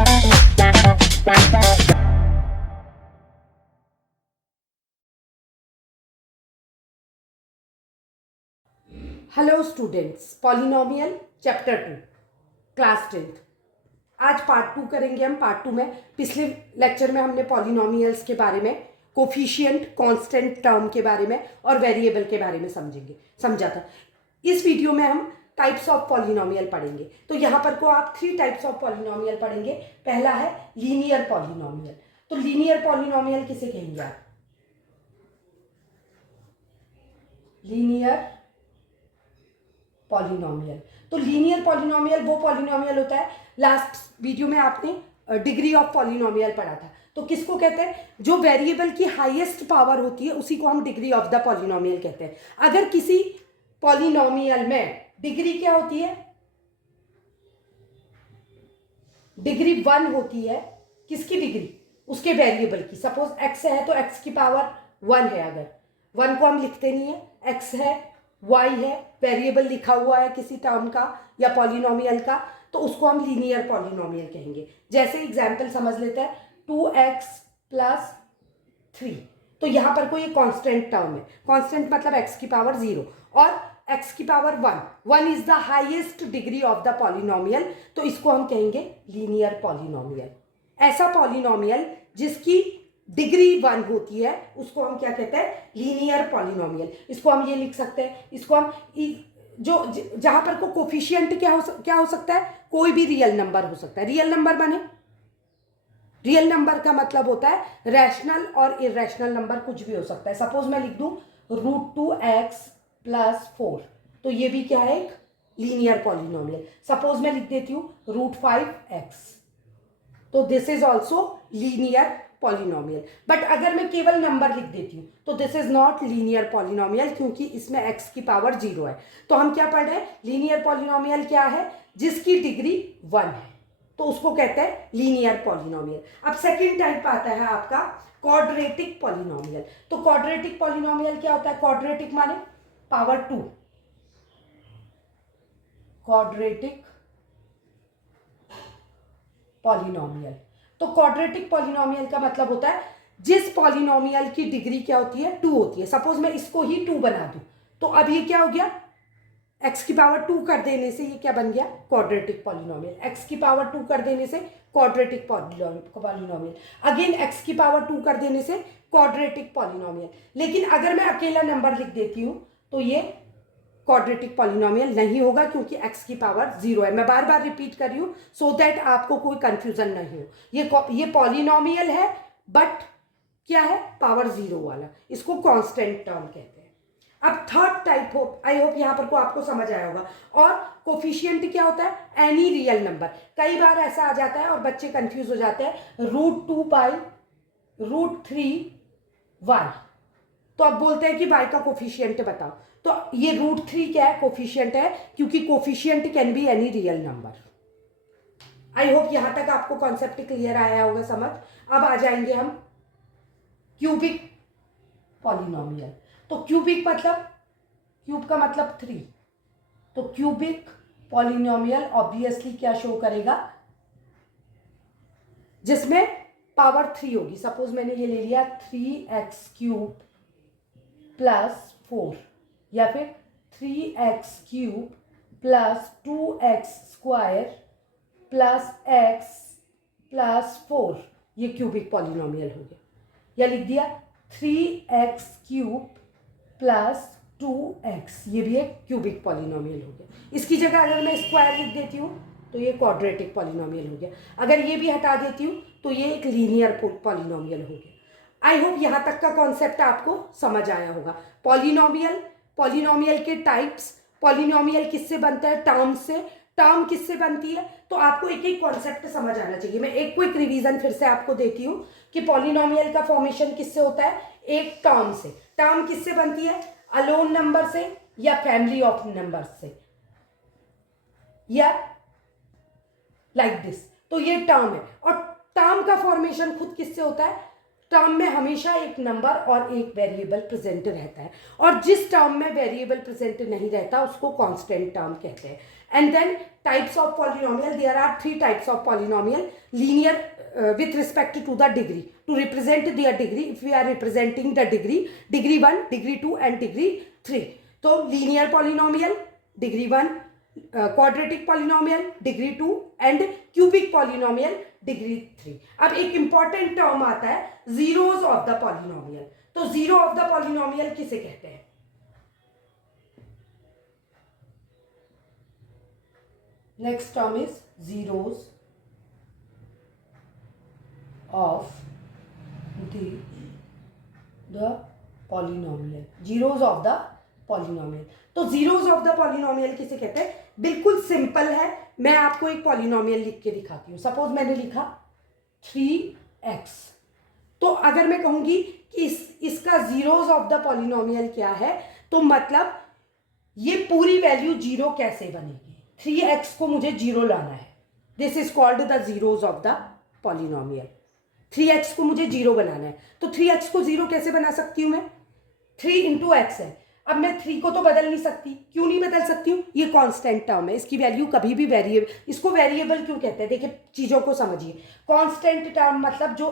Hello students, polynomial chapter 2 class 10th। आज part 2 करेंगे हम। पार्ट 2 में पिछले लेक्चर में हमने पॉलिनोमियल्स के बारे में, कोफिशिएंट, कांस्टेंट टर्म के बारे में और वेरिएबल के बारे में समझा था। इस वीडियो में हम टाइप्स ऑफ पॉलिनोमियल पढ़ेंगे। तो यहाँ पर को आप 3 टाइप्स ऑफ पॉलिनोमियल पढ़ेंगे। पहला है लीनियर पॉलिनोमियल। तो लीनियर पॉलिनोमियल किसे कहेंगे आप? Linear polynomial. तो लीनियर पॉलिनोमियल वो पॉलिनोमियल होता है, लास्ट वीडियो में आपने डिग्री ऑफ पॉलिनोमियल पढ़ा था। तो किसको कहते हैं? जो वेरिएबल की हाईएस्ट पावर होती है उसी को हम डिग्री ऑफ द पॉलिनोमियल कहते हैं। अगर किसी पॉलिनोमियल में डिग्री क्या होती है? डिग्री 1 होती है। किसकी डिग्री? उसके वेरिएबल की। सपोज x है तो x की पावर 1 है। अगर 1 को हम लिखते नहीं है, x है, y है, वेरिएबल लिखा हुआ है किसी टर्म का या पॉलिनोमियल का, तो उसको हम लीनियर पॉलिनोमियल कहेंगे। जैसे एग्जांपल समझ लेते हैं, 2x + 3। तो यहाँ पर कोई कांस्टेंट टर्म है। कांस्टेंट मतलब x की पावर 0 और x की power 1 is the highest degree of the polynomial, तो इसको हम कहेंगे लीनियर पॉलिनोमियल। ऐसा पॉलिनोमियल जिसकी डिग्री 1 होती है उसको हम क्या कहते हैं? Linear polynomial. इसको हम ये लिख सकते हैं, इसको हम जो जहां पर को कोफिशिएंट क्या हो सकता है? कोई भी रियल नंबर हो सकता है। रियल नंबर बने, रियल नंबर का मतलब होता है रैशनल और इरेशनल नंबर कुछ भी हो सकता है। सपोज मैं लिख दूं √2x + 4, तो ये भी क्या है? एक लीनियर पॉलिनोमियल। सपोज मैं लिख देती हूँ √5x, तो this is also linear polynomial. But अगर मैं केवल नंबर लिख देती हूँ तो this is not linear polynomial, क्योंकि इसमें x की पावर 0 है। तो हम क्या पढ़ रहे हैं? लीनियर पॉलिनोमियल क्या है? जिसकी डिग्री 1 है, तो उसको कहते हैं लीनियर पॉलिनोमियल। अब सेकेंड टाइप आता है आपका क्वाड्रेटिक पॉलिनोमियल। तो क्वाड्रेटिक पॉलिनोमियल क्या होता है? क्वाड्रेटिक माने पावर 2। Quadratic polynomial. तो क्वाड्रेटिक पॉलिनोमियल का मतलब होता है जिस पॉलिनोमियल की डिग्री क्या होती है? 2 होती है। सपोज मैं इसको ही 2 बना दूं, तो अब ये क्या हो गया? x की पावर 2 कर देने से ये क्या बन गया? Quadratic polynomial. x की पावर 2 कर देने से क्वाड्रेटिक पॉलिनोमियल। अगेन x की पावर 2 कर देने से क्वाड्रेटिक पॉलिनोमियल। लेकिन अगर मैं अकेला नंबर लिख देती हूं तो ये क्वाड्रेटिक पॉलिनोमियल नहीं होगा, क्योंकि x की पावर 0 है। मैं बार बार रिपीट कर रही हूं सो दैट आपको कोई कंफ्यूजन नहीं हो। ये पॉलिनोमियल है बट क्या है? पावर 0 वाला। इसको कांस्टेंट टर्म कहते हैं। अब थर्ड टाइप हो, आई होप यहां पर को आपको समझ आया होगा। और कोफिशिएंट क्या होता है? Any real number. कई बार ऐसा आ जाता है और बच्चे कंफ्यूज हो जाते हैं, √2/√3y। तो अब बोलते हैं कि y का कोफिशिएंट बताओ। तो ये √3 क्या है? कोफिशिएंट है, क्योंकि coefficient can be any real number. I hope यहां तक आपको कॉन्सेप्ट क्लियर आया होगा समझ। अब आ जाएंगे हम क्यूबिक पॉलिनोमियल। तो क्यूबिक मतलब, क्यूब का मतलब 3, तो क्यूबिक पॉलिनोमियल ऑब्वियसली क्या शो करेगा? जिसमें पावर 3 होगी। सपोज मैंने ये ले लिया 3x³ + 4, या फिर 3x³ + 2x² + x + 4, ये क्यूबिक पॉलिनोमियल हो गया। या लिख दिया 3x³ + 2x, ये भी एक क्यूबिक पॉलिनोमियल हो गया। इसकी जगह अगर मैं स्क्वायर लिख देती हूँ तो ये क्वाड्रेटिक पॉलिनोमियल हो गया। अगर ये भी हटा देती हूँ तो ये एक लीनियर पॉलिनोमियल हो गया। आई होप यहाँ तक का कॉन्सेप्ट आपको समझ आया होगा। पॉलिनोमियल के टाइप्स, पॉलिनोमियल किससे बनता है? टर्म से। टर्म किससे बनती है? तो आपको एक एक कॉन्सेप्ट समझ आना चाहिए। मैं एक क्विक रिवीजन फिर से आपको देती हूँ कि पॉलिनोमियल का फॉर्मेशन किससे होता है? एक टर्म से। टर्म किससे बनती है? अलोन नंबर से या फैमिली ऑफ नंबर से, या लाइक दिस। तो ये टर्म है। और टर्म का फॉर्मेशन खुद किससे होता है? टर्म में हमेशा एक नंबर और एक वेरिएबल प्रेजेंट रहता है, और जिस टर्म में वेरिएबल प्रेजेंट नहीं रहता उसको कांस्टेंट टर्म कहते हैं। And then types of polynomial, there are 3 types of polynomial. Linear with respect to the degree. To represent their degree, if we are representing the degree 1, degree 2 and degree 3. तो linear polynomial degree 1, quadratic polynomial degree 2 and cubic polynomial degree 3. अब एक important term आता है zeros of the polynomial. तो zero of the polynomial किसे कहते हैं? Next term is zeros of the polynomial. Zeros of the polynomial. तो zeros of the polynomial किसे कहते हैं? बिल्कुल सिंपल है. मैं आपको एक polynomial लिख के दिखाती हूँ. सपोज मैंने लिखा 3x. तो अगर मैं कहूंगी कि इसका zeros of the polynomial क्या है, तो मतलब ये पूरी वैल्यू जीरो कैसे बनेगी? 3x को मुझे जीरो लाना है. This is called the zeros of the polynomial. 3x को मुझे जीरो बनाना है. तो 3x को जीरो कैसे बना सकती हूं मैं? 3 इंटू एक्स है. अब मैं 3 को तो बदल नहीं सकती. क्यों नहीं बदल सकती हूँ? ये कांस्टेंट टर्म है, इसकी वैल्यू कभी भी वेरिएबल. इसको वेरिएबल क्यों कहते हैं? देखिए चीज़ों को समझिए. कांस्टेंट टर्म मतलब जो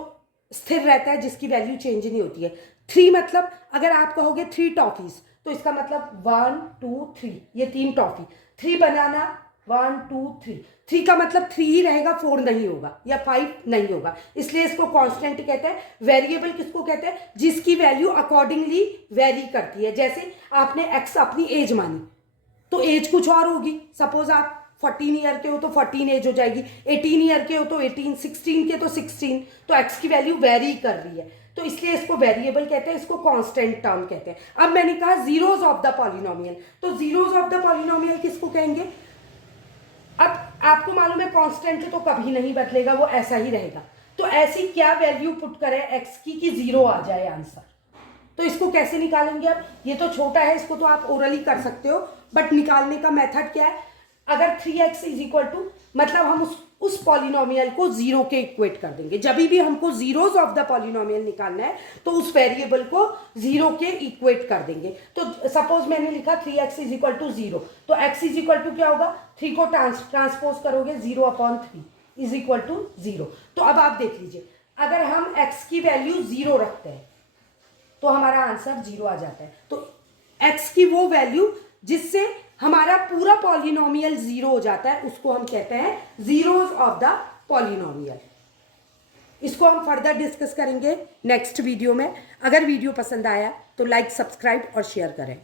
स्थिर रहता है, जिसकी वैल्यू चेंज नहीं होती है. 3 मतलब अगर आप कहोगे 3 टॉफीज, तो इसका मतलब 1 2 3, ये 3 टॉफी. 3 बनाना 1 2 3. 3 का मतलब 3 ही रहेगा, 4 नहीं होगा या 5 नहीं होगा. इसलिए इसको कांस्टेंट कहते हैं. वेरिएबल किसको कहते हैं? जिसकी वैल्यू अकॉर्डिंगली वेरी करती है. जैसे आपने x अपनी एज मानी, तो एज कुछ और होगी. सपोज आप 14 ईयर के हो तो 14 एज हो जाएगी. 18 ईयर के हो तो 18, 16 के तो 16. तो x की वैल्यू वेरी कर रही है, तो इसलिए इसको वेरिएबल कहते हैं, इसको कांस्टेंट टर्म कहते हैं. अब मैंने कहा जीरोज ऑफ द पॉलिनोमियल. तो जीरोज ऑफ द पॉलिनोमियल किसको कहेंगे? अब आपको मालूम है कांस्टेंट तो कभी नहीं बदलेगा, वो ऐसा ही रहेगा. तो ऐसी क्या वैल्यू पुट करें x की कि जीरो आ जाए आंसर? तो इसको कैसे निकालेंगे? अब ये तो छोटा है, इसको तो आप ओरली कर सकते हो, बट निकालने का मेथड क्या है? अगर 3x इज इक्वल टू, मतलब हम उस पॉलिनोमियल को जीरो के इक्वेट कर देंगे. जब भी हमको जीरोज ऑफ द पॉलिनोमियल निकालना है तो उस वेरिएबल को जीरो के इक्वेट कर देंगे. तो सपोज मैंने लिखा 3x इज इक्वल टू 0, तो x इज इक्वल टू क्या होगा? 3 को ट्रांसपोज करोगे 0/3 इज इक्वल टू 0. तो अब आप देख लीजिए, अगर हम x की वैल्यू 0 रखते हैं तो हमारा आंसर 0 आ जाता है. तो x की वो वैल्यू जिससे हमारा पूरा पॉलिनोमियल 0 हो जाता है, उसको हम कहते हैं जीरोज ऑफ द पॉलिनोमियल. इसको हम फर्दर डिस्कस करेंगे नेक्स्ट वीडियो में. अगर वीडियो पसंद आया तो लाइक, सब्सक्राइब और शेयर करें.